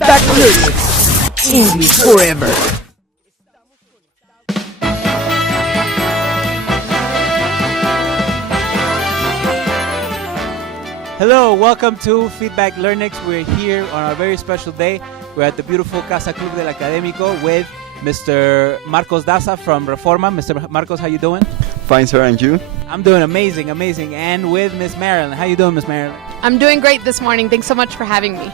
Feedback Learnex. English forever. Hello, welcome to Feedback Learnex. We're here on a very special day. We're at the beautiful Casa Club del Académico with Mr. Marcos Daza from Reforma. Mr. Marcos, how you doing? Fine, sir, and you? I'm doing amazing. And with Miss Marilyn. How you doing, Miss Marilyn? I'm doing great this morning. Thanks so much for having me.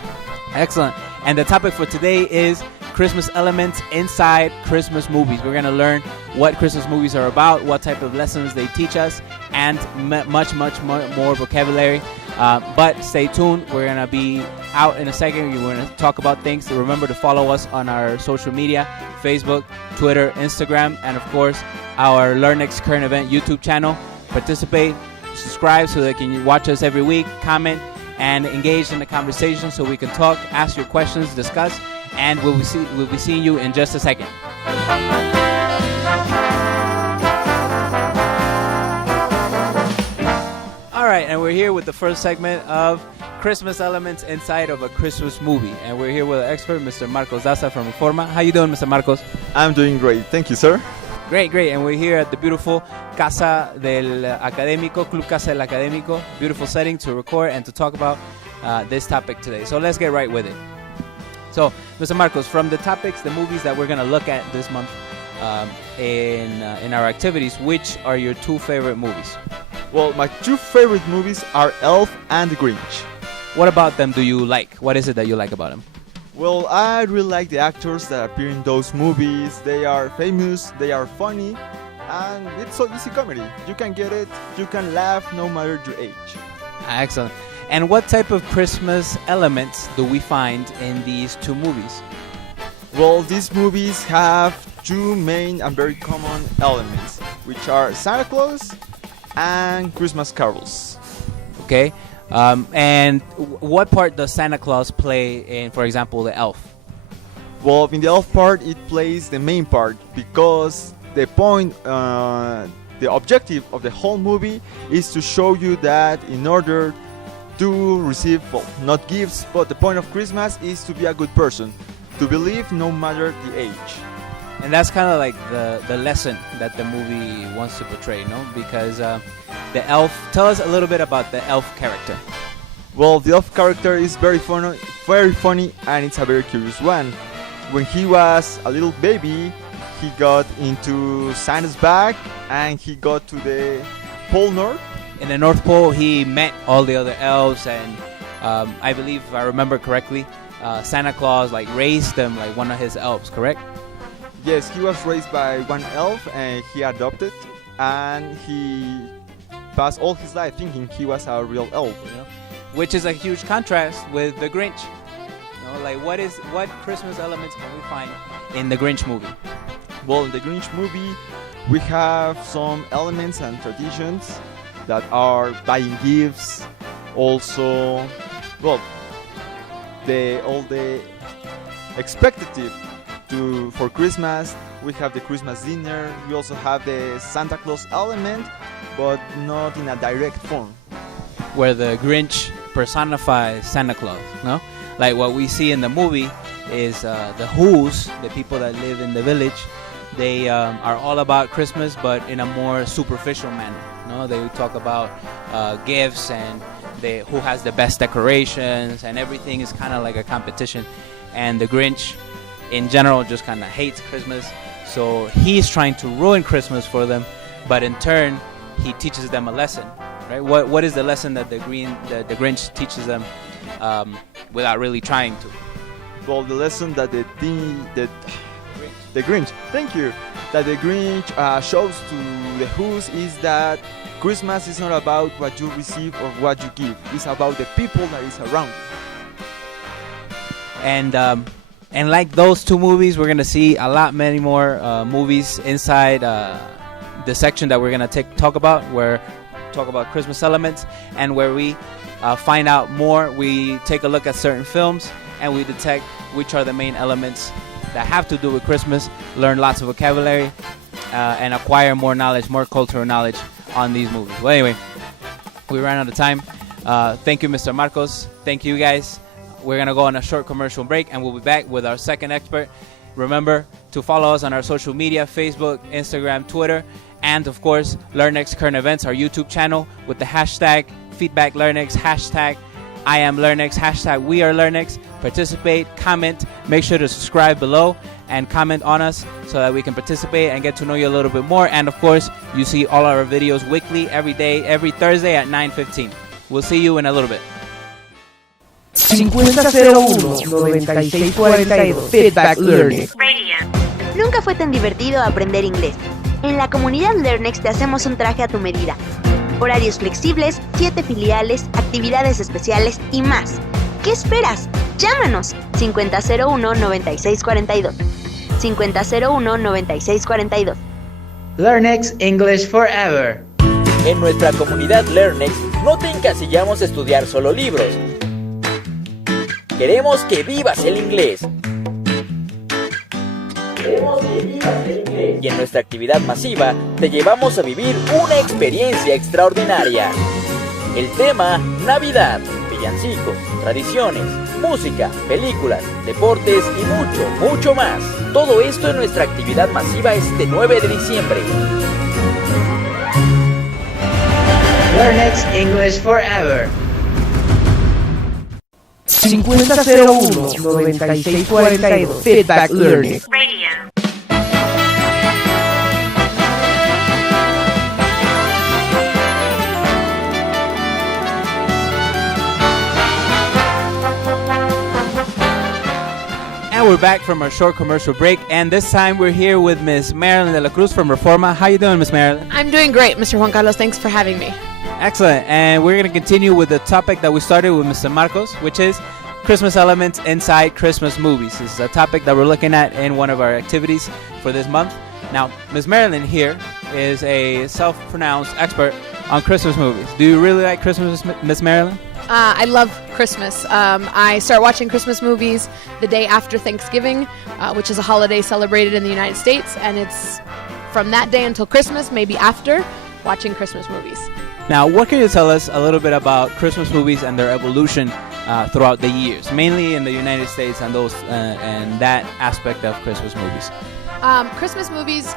Excellent. And the topic for today is Christmas elements inside Christmas movies. We're going to learn what Christmas movies are about, what type of lessons they teach us, and much more vocabulary. But stay tuned. We're going to be out in a second. We're going to talk about things. Remember to follow us on our social media, Facebook, Twitter, Instagram, and of course, our Learnex Current Event YouTube channel. Participate, subscribe so that you can watch us every week, comment, and engage in the conversation so we can talk, ask your questions, discuss, and we'll be seeing you in just a second. All right, and we're here with the first segment of Christmas elements inside of a Christmas movie. And we're here with an expert, Mr. Marcos Daza from Reforma. How you doing, Mr. Marcos? I'm doing great. Thank you, sir. Great. And we're here at the beautiful Casa del Académico, Club Casa del Académico. Beautiful setting to record and to talk about this topic today. So let's get right with it. So, Mr. Marcos, from the topics, the movies that we're going to look at this month in our activities, which are your two favorite movies? Well, my two favorite movies are Elf and The Grinch. What about them do you like? What is it that you like about them? Well, I really like the actors that appear in those movies. They are famous, they are funny, and it's so easy comedy. You can get it, you can laugh no matter your age. Excellent. And what type of Christmas elements do we find in these two movies? Well, these movies have two main and very common elements, which are Santa Claus and Christmas carols. Okay. And what part does Santa Claus play in, for example, the Elf? Well, in the Elf part, it plays the main part because the point, the objective of the whole movie is to show you that in order to receive, well, not gifts, but the point of Christmas is to be a good person, to believe no matter the age. And that's kind of like the lesson that the movie wants to portray, no? Because the elf, tell us a little bit about the elf character. Well, the elf character is very funny, and it's a very curious one. When he was a little baby, he got into Santa's bag and he got to the Pole North. In the North Pole, he met all the other elves, and I believe, if I remember correctly, Santa Claus raised them like one of his elves, correct? Yes, he was raised by one elf and he adopted, and he passed all his life thinking he was a real elf. You know? Which is a huge contrast with the Grinch. You know, what Christmas elements can we find in the Grinch movie? Well, in the Grinch movie, we have some elements and traditions that are buying gifts. Also, well, all the expectative for Christmas. We have the Christmas dinner. We also have the Santa Claus element, but not in a direct form. Where the Grinch personifies Santa Claus, no? Like what we see in the movie is the Who's, the people that live in the village. They are all about Christmas, but in a more superficial manner. No, they talk about gifts and who has the best decorations, and everything is kind of like a competition. And the Grinch, in general, just kind of hates Christmas, so he's trying to ruin Christmas for them, but in turn he teaches them a lesson, right? What is the lesson that the Grinch teaches them without really trying to? Well, the lesson that the Grinch, thank you, that the Grinch shows to the Who's is that Christmas is not about what you receive or what you give. It's about the people that is around you. And like those two movies, we're going to see many more movies inside the section that we're going to talk about, where talk about Christmas elements, and where we find out more. We take a look at certain films and we detect which are the main elements that have to do with Christmas, learn lots of vocabulary, and acquire more knowledge, more cultural knowledge on these movies. Well, anyway, we ran out of time. Thank you, Mr. Marcos. Thank you, guys. we're going to go on a short commercial break, and we'll be back with our second expert. Remember to follow us on our social media, Facebook, Instagram, Twitter, and of course, Learnex Current Events, our YouTube channel, with the hashtag FeedbackLearnex, hashtag I am Learnex, hashtag we are Learnex. Participate, comment, make sure to subscribe below and comment on us so that we can participate and get to know you a little bit more. And of course, you see all our videos weekly, every day, every Thursday at 9:15. We'll see you in a little bit. 5001-9642 Feedback Learning. Nunca fue tan divertido aprender inglés. En la comunidad Learnex te hacemos un traje a tu medida. Horarios flexibles, 7 filiales, actividades especiales y más. ¿Qué esperas? Llámanos 5001-9642. 5001-9642. Learnex English Forever. En nuestra comunidad Learnex no te encasillamos a estudiar solo libros. Queremos que vivas el inglés. Y en nuestra actividad masiva te llevamos a vivir una experiencia extraordinaria. El tema: Navidad, villancicos, tradiciones, música, películas, deportes y mucho, mucho más. Todo esto en nuestra actividad masiva este 9 de diciembre. Learnex English Forever. 5001-9642 Feedback Learning. And we're back from our short commercial break, and this time we're here with Miss Marilyn de la Cruz from Reforma. How you doing, Miss Marilyn? I'm doing great, Mr. Juan Carlos. Thanks for having me. Excellent. And we're going to continue with the topic that we started with Mr. Marcos, which is Christmas elements inside Christmas movies. This is a topic that we're looking at in one of our activities for this month. Now, Miss Marilyn here is a self-pronounced expert on Christmas movies. Do you really like Christmas, Miss Marilyn? I love Christmas. I start watching Christmas movies the day after Thanksgiving, which is a holiday celebrated in the United States, and it's from that day until Christmas, maybe after, watching Christmas movies. Now, what can you tell us a little bit about Christmas movies and their evolution throughout the years, mainly in the United States and those and that aspect of Christmas movies? Christmas movies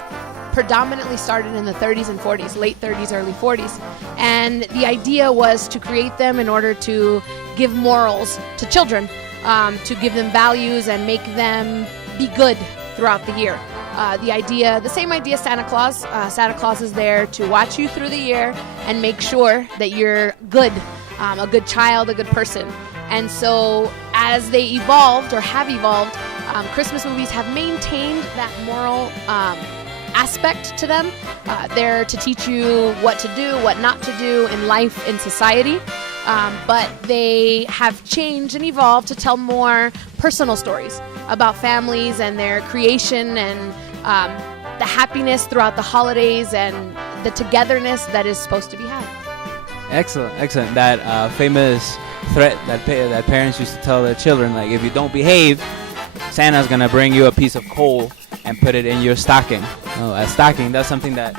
predominantly started in the 30s and 40s, late 30s, early 40s, and the idea was to create them in order to give morals to children, to give them values and make them be good throughout the year. The same idea Santa Claus. Santa Claus is there to watch you through the year and make sure that you're good, a good child, a good person. And so as they evolved or have evolved, Christmas movies have maintained that moral aspect to them. They're to teach you what to do, what not to do in life, in society. But they have changed and evolved to tell more personal stories about families and their creation and the happiness throughout the holidays and the togetherness that is supposed to be had. Excellent, excellent. That famous threat that parents used to tell their children, like, if you don't behave, Santa's going to bring you a piece of coal and put it in your stocking. A stocking, that's something that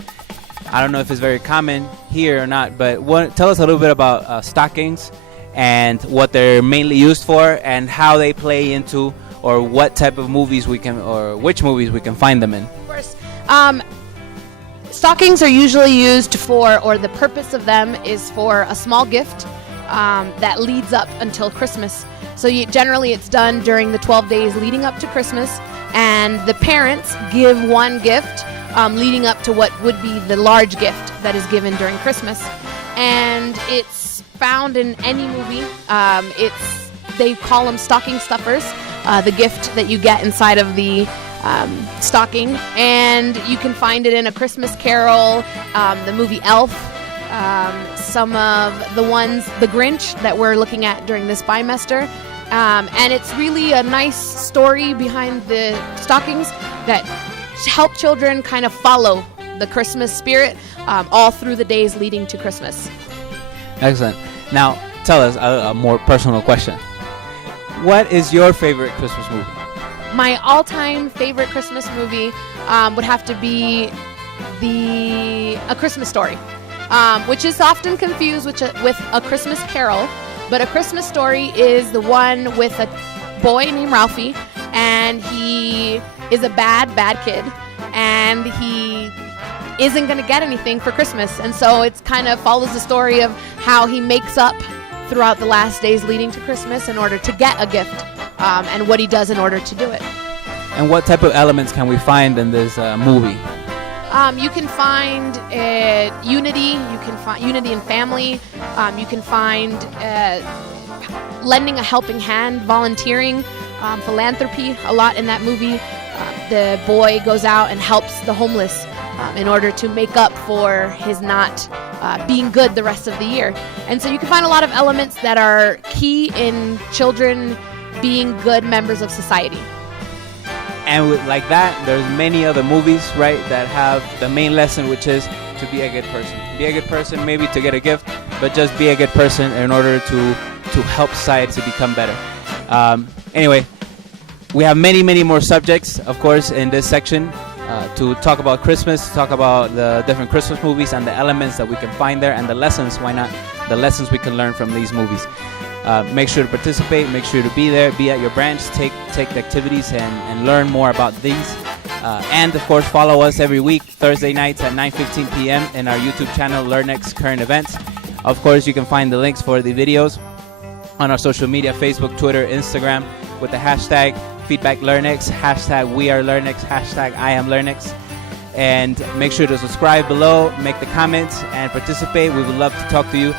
I don't know if it's very common here or not, but tell us a little bit about stockings and what they're mainly used for and how they play into, or what type of movies we can, or which movies we can find them in. Of course. Stockings are usually used for, or the purpose of them is for a small gift that leads up until Christmas. So generally it's done during the 12 days leading up to Christmas, and the parents give one gift leading up to what would be the large gift that is given during Christmas. And it's found in any movie. They call them stocking stuffers, the gift that you get inside of the stocking. And you can find it in A Christmas Carol, the movie Elf, some of the ones, The Grinch, that we're looking at during this bimester. And it's really a nice story behind the stockings that help children kind of follow the Christmas spirit all through the days leading to Christmas. Excellent. Now, tell us a more personal question. What is your favorite Christmas movie? My all-time favorite Christmas movie would have to be A Christmas Story, which is often confused with A Christmas Carol. But A Christmas Story is the one with a boy named Ralphie, and he is a bad kid, and he isn't going to get anything for Christmas. And so it kind of follows the story of how he makes up throughout the last days leading to Christmas in order to get a gift, and what he does in order to do it. And what type of elements can we find in this movie? You can find unity. You can find unity in family. You can find lending a helping hand, volunteering, philanthropy. A lot in that movie. The boy goes out and helps the homeless in order to make up for his not being good the rest of the year. And so you can find a lot of elements that are key in children being good members of society. And like that, there's many other movies, right, that have the main lesson, which is to be a good person. Be a good person, maybe to get a gift, but just be a good person in order to help society to become better. Anyway, we have many more subjects, of course, in this section to talk about Christmas, to talk about the different Christmas movies and the elements that we can find there, and the lessons, why not, the lessons we can learn from these movies. Make sure to participate, make sure to be there, be at your branch, take the activities and learn more about these. And of course, follow us every week, Thursday nights at 9:15 p.m. in our YouTube channel, Learnex Current Events. Of course, you can find the links for the videos on our social media, Facebook, Twitter, Instagram, with the hashtag FeedbackLearnex, hashtag WeAreLearnex, hashtag IamLearnex. And make sure to subscribe below, make the comments, and participate. We would love to talk to you.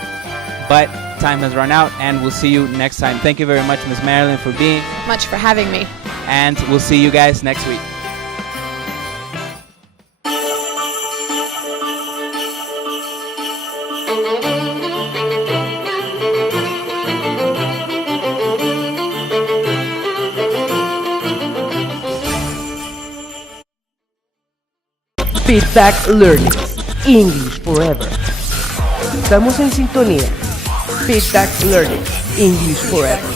But time has run out, and we'll see you next time. Thank you very much, Ms. Marilyn, for being. Much for having me. And we'll see you guys next week. Feedback Learnex, English Forever. Estamos en sintonía. Feedback Learnex, English Forever.